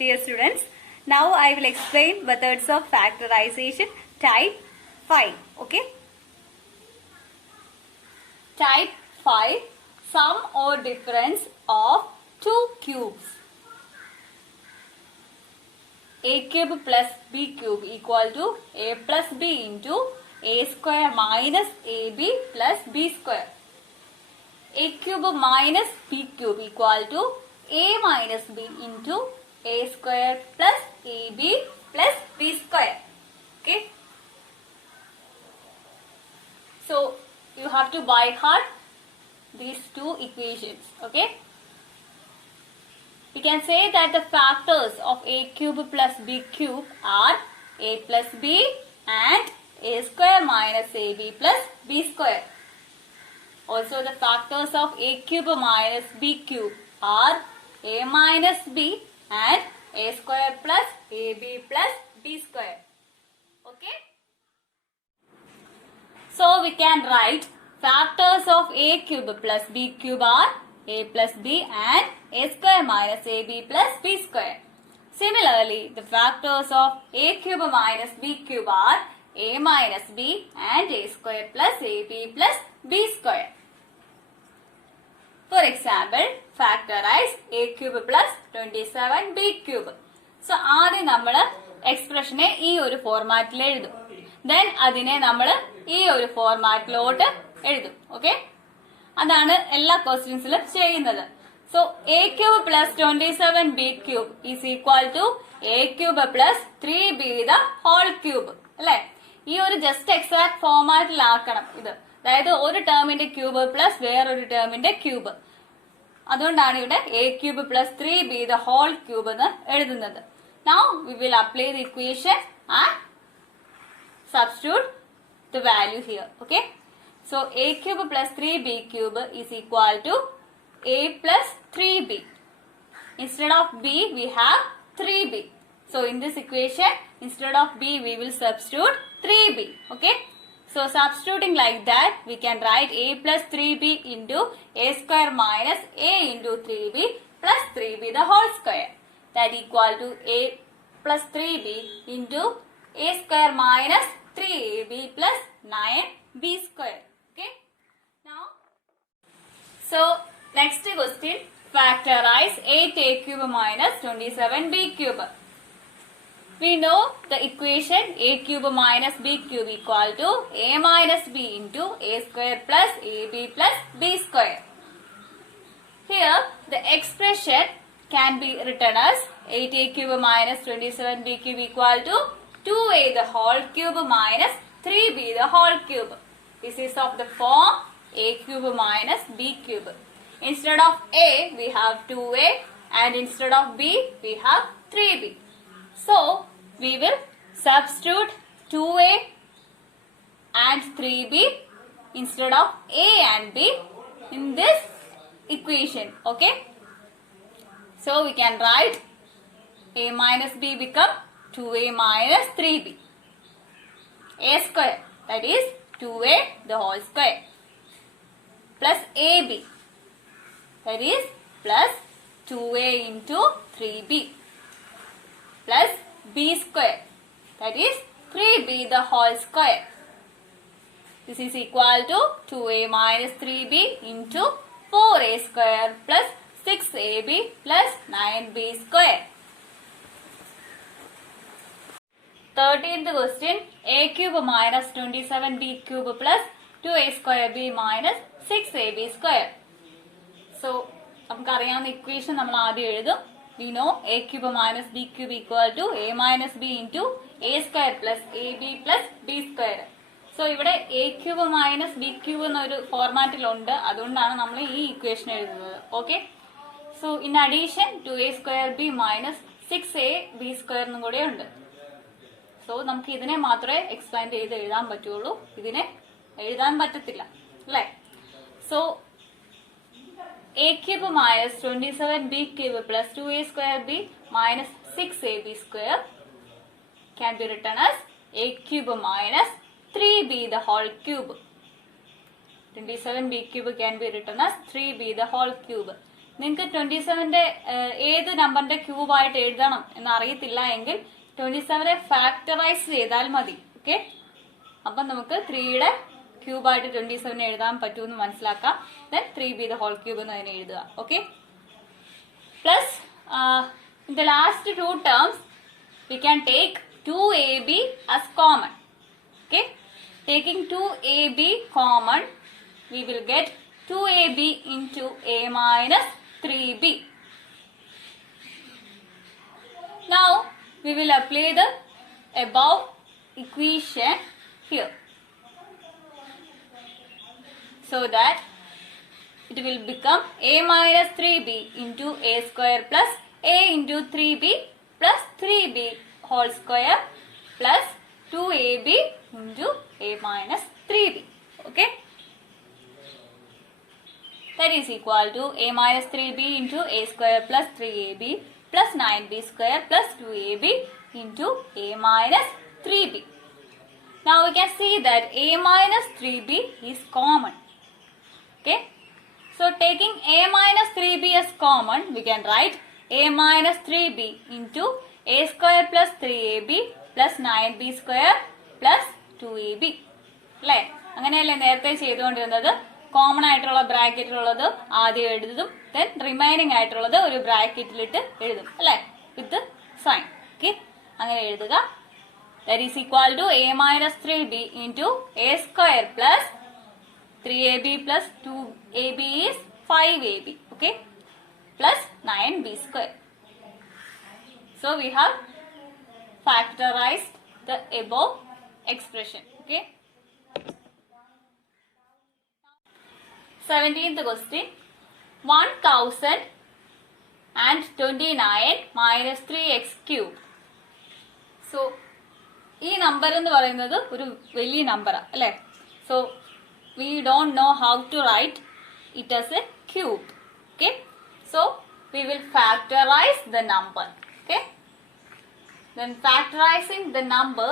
Dear students, now I will explain methods of factorization type 5. Okay. Type 5, sum or difference of two cubes. A cube plus B cube equal to A plus B into A square minus AB plus B square. A cube minus B cube equal to A minus B into A square plus AB plus B square. Okay. So you have to by heart these two equations. Okay. We can say that the factors of A cube plus B cube are A plus B and A square minus AB plus B square. Also the factors of A cube minus B cube are A minus B and A square plus AB plus B square. Okay. So we can write factors of A cube plus B cube are A plus B and A square minus AB plus B square. Similarly, the factors of A cube minus B cube are A minus B and A square plus AB plus B square. For example, factorize A cube plus 27B cube. So, ആദ്യം നമ്മൾ എക്സ്പ്രഷനെ ഈ ഒരു ഫോർമാറ്റിൽ എഴുതും. Then അതിനെ നമ്മൾ ഈ ഒരു ഫോർമാറ്റിലോട്ട് എഴുതും. ഓക്കെ, അതാണ് എല്ലാ ക്വസ്റ്റ്യൻസിലും ചെയ്യുന്നത്. So A cube plus 27B cube is equal to A cube plus 3B the whole cube. അല്ലെ, ഈ ഒരു ജസ്റ്റ് എക്സാക്ട് ഫോർമാറ്റിലാക്കണം ഇത്. അതായത് ഒരു ടേമിന്റെ ക്യൂബ് പ്ലസ് വേറൊരു ടേമിന്റെ ക്യൂബ്. അതുകൊണ്ടാണ് ഇവിടെ A cube plus 3B the whole cube എന്ന് എഴുതുന്നത്. Now we will apply the equation and substitute the value here. Okay. So A cube plus 3B cube is equal to A plus 3B. Instead of B we have 3B. So in this equation instead of B we will substitute 3B. Okay. So substituting like that we can write A plus 3B into A square minus A into 3B plus 3B the whole square. That equal to A plus 3B into A square minus 3AB plus 9B square. Okay. Now, so next question, factorize 8A cube minus 27B cube. We know the equation A cube minus B cube equal to A minus B into A square plus AB plus B square. Here the expression can be written as 8A cube minus 27B cube equal to 2A the whole cube minus 3B the whole cube. This is of the form A cube minus B cube. Instead of A we have 2A and instead of B we have 3B. So we will substitute 2A and 3B instead of A and B in this equation. Okay. So we can write A minus B become 2A minus 3B. A square, that is 2A the whole square, plus AB, that is plus 2A into 3B, plus B square, that is 3B the whole square. This is equal to 2A minus 3B into 4A square plus 6AB plus 9B square. 13th question, A cube minus 27B cube plus 2A square B minus 6AB square. So, നമുക്കറിയാവുന്ന equation നമ്മൾ ആദ്യം എഴുതും. You know A cube minus B cube equal to A minus B into A square plus AB plus B square. So, ഇവിടെ A cube minus B cube എന്നൊരു ഫോർമാറ്റിലുണ്ട്. അതുകൊണ്ടാണ് നമ്മൾ ഈ equation എഴുതുന്നത്. Okay. So, in addition to A square B minus 6AB square എന്നും കൂടെ ഉണ്ട്. So നമുക്ക് ഇതിനെ മാത്രമേ എക്സ്പാൻഡ് ചെയ്ത് എഴുതാൻ പറ്റുള്ളൂ, ഇതിനെ എഴുതാൻ പറ്റത്തില്ല അല്ലേ. So A cube minus 27B cube plus 2A square B minus 6AB square can be written as A cube minus 3B the whole cube. 27B cube can be written as 3B the whole cube. നിങ്ങൾക്ക് 27ന്റെ ഏത് നമ്പറിന്റെ ക്യൂബായിട്ട് എഴുതണം എന്ന് അറിയത്തില്ല എങ്കിൽ 27 factorise ചെയ്താൽ മതി. Okay, അപ്പം നമുക്ക് 3യുടെ ക്യൂബായിട്ട് 27 എഴുതാൻ പറ്റുമെന്ന് മനസ്സിലാക്കാം. Then 3b the whole cube എന്ന് അതിനെ എഴുതുക. Okay, plus in the last two terms we can take 2ab as common. Okay, taking 2ab common we will get 2ab into a minus 3b. Now we will apply the above equation here, so that it will become a minus 3b into a square plus a into 3b plus 3b whole square plus 2ab into a minus 3b. Okay, that is equal to a minus 3b into a square plus 3ab plus 9b square plus 2ab into a minus 3b. Now we can see that a minus 3b is common. Okay, so taking a minus 3b as common, we can write a minus 3b into a square plus 3ab plus 9b square plus 2ab. അല്ലേ, അങ്ങനെയല്ലേ നേരത്തെ ചെയ്തുകൊണ്ടിരുന്നത്? Common ആയിട്ടുള്ള ബ്രാക്കറ്റിലുള്ളത് ആദ്യം എഴുതും, then remaining ആയിട്ടുള്ളത് ഒരു ബ്രാക്കറ്റിലിട്ട് എഴുതും അല്ലേ, വിത്ത് സൈൻ. ഓക്കെ, അങ്ങനെ എഴുതുക. That is equal to a minus 3b into a square plus 3ab plus 2ab is 5ab. Okay, plus 9b square. So we have factorized the above expression. Okay, 17th question, 1029 minus 3x cube. So ഈ number എന്ന് പറയുന്നത് ഒരു വലിയ നമ്പറാണ് അല്ലേ. So we don't know how to write it as a cube. Okay, so we will factorize the number. Okay, then factorizing the number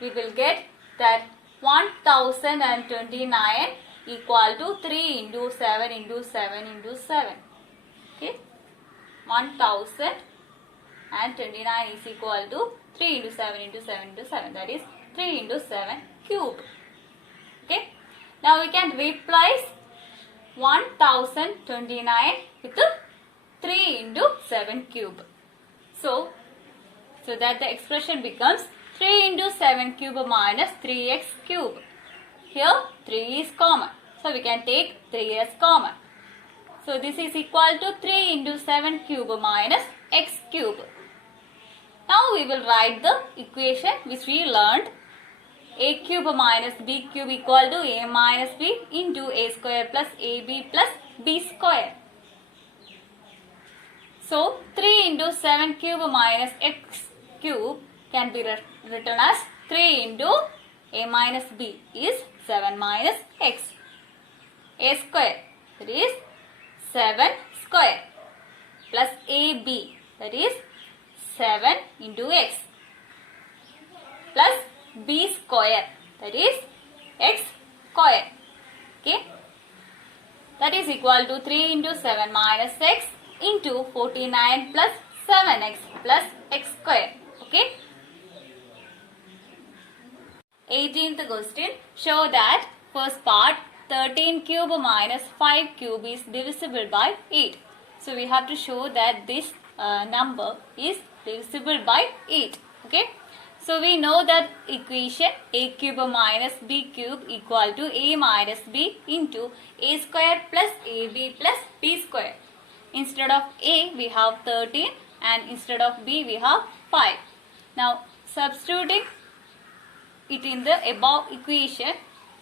we will get that 1029 equal to 3 into 7 into 7 into 7. Okay, 1029 is equal to 3 into 7 into 7 into 7, that is 3 into 7 cube. Okay, now we can replace 1029 with 3 into 7 cube. So that the expression becomes 3 into 7 cube minus 3x cube. Here 3 is common, so we can take 3 as common. So this is equal to 3 into 7 cube minus x cube. Now we will write the equation which we learned. A cube minus b cube equal to a minus b into a square plus ab plus b square. So 3 into 7 cube minus x cube can be written as 3 into a minus b is 7 minus x. A square, that is 7 square, plus ab, that is 7 into x, plus b square, that is x square. Okay, that is equal to 3 into 7 minus x into 49 plus 7x plus x square. Okay, 18th question, show that first part 13 cube minus 5 cube is divisible by 8. So we have to show that this number is divisible by 8. Okay, so we know that equation a cube minus b cube equal to a minus b into a square plus ab plus b square. Instead of a we have 13 and instead of b we have 5. Now substituting it in the above equation,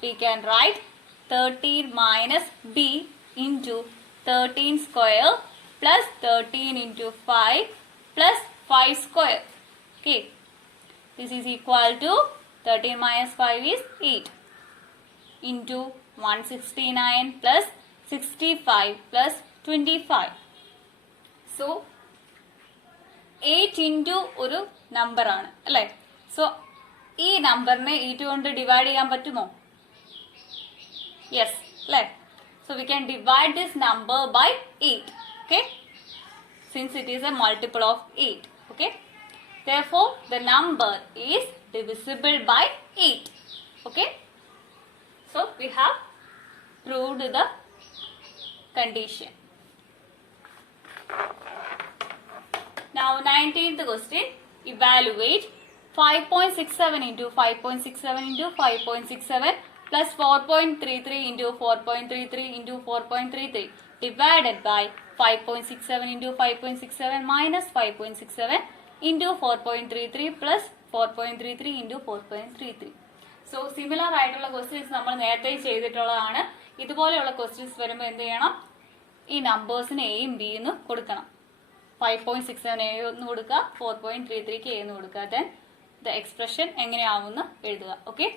we can write 13 minus b into 13 square plus 13 into 5 plus 5 square. Okay, this is equal to 13 minus 5 is 8 into 169 plus 65 plus 25. So 8 into ഒരു number ആണ് അല്ലേ. So ഈ നമ്പറിനെ 8 കൊണ്ട് divide ചെയ്യാൻ പറ്റുമോ? Yes അല്ലേ. So we can divide this number by 8. Okay, since it is a multiple of 8. Okay, therefore the number is divisible by 8. Okay, so we have proved the condition. Now 19th question, evaluate 5.67 into 5.67 into 5.67 plus 4.33 into 4.33 into 4.33 divided by 5.67 into 5.67 minus 5.67 into 4.33 plus 4.33 into 4.33. So similar ആയിട്ടുള്ള questions നമ്മൾ നേരത്തെ ചെയ്തിട്ടുള്ളതാണ്. ഇതുപോലെയുള്ള questions വരുമ്പോൾ എന്ത് ചെയ്യണം? ഈ നമ്പേഴ്സിന് എയും ബി എന്ന് കൊടുക്കണം. 5.67 എ എന്ന് കൊടുക്കുക, 4.33 എ എന്ന് കൊടുക്കുക. Then the expression എങ്ങനെയാവുമെന്ന് എഴുതുക. Okay.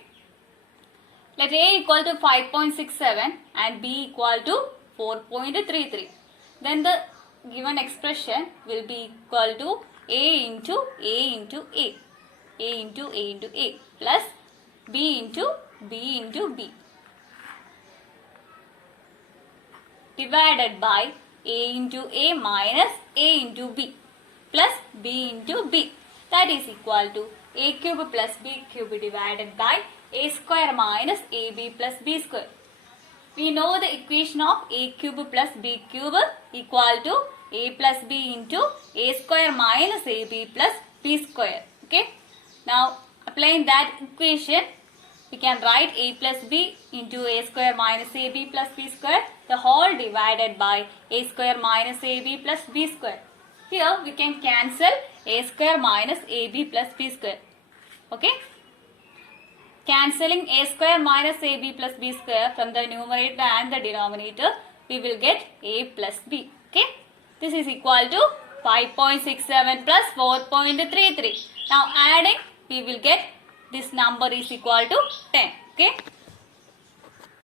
Let a equal to 5.67 and b equal to 4.33. Then the given expression will be equal to a into a into a, a into a into a plus b into b into b divided by a into a minus a into b plus b into b, that is equal to a cube plus b cube divided by a square minus ab plus b square. We know the equation of a cube plus b cube equal to a plus b into a square minus ab plus b square. Okay, now applying that equation, we can write a plus b into a square minus ab plus b square, the whole divided by a square minus ab plus b square. Here we can cancel a square minus ab plus b square. Okay, cancelling a square minus ab plus b square from the numerator and the denominator, we will get a plus b. Okay, this is equal to 5.67 plus 4.33. Now adding, we will get this number is equal to 10. Okay.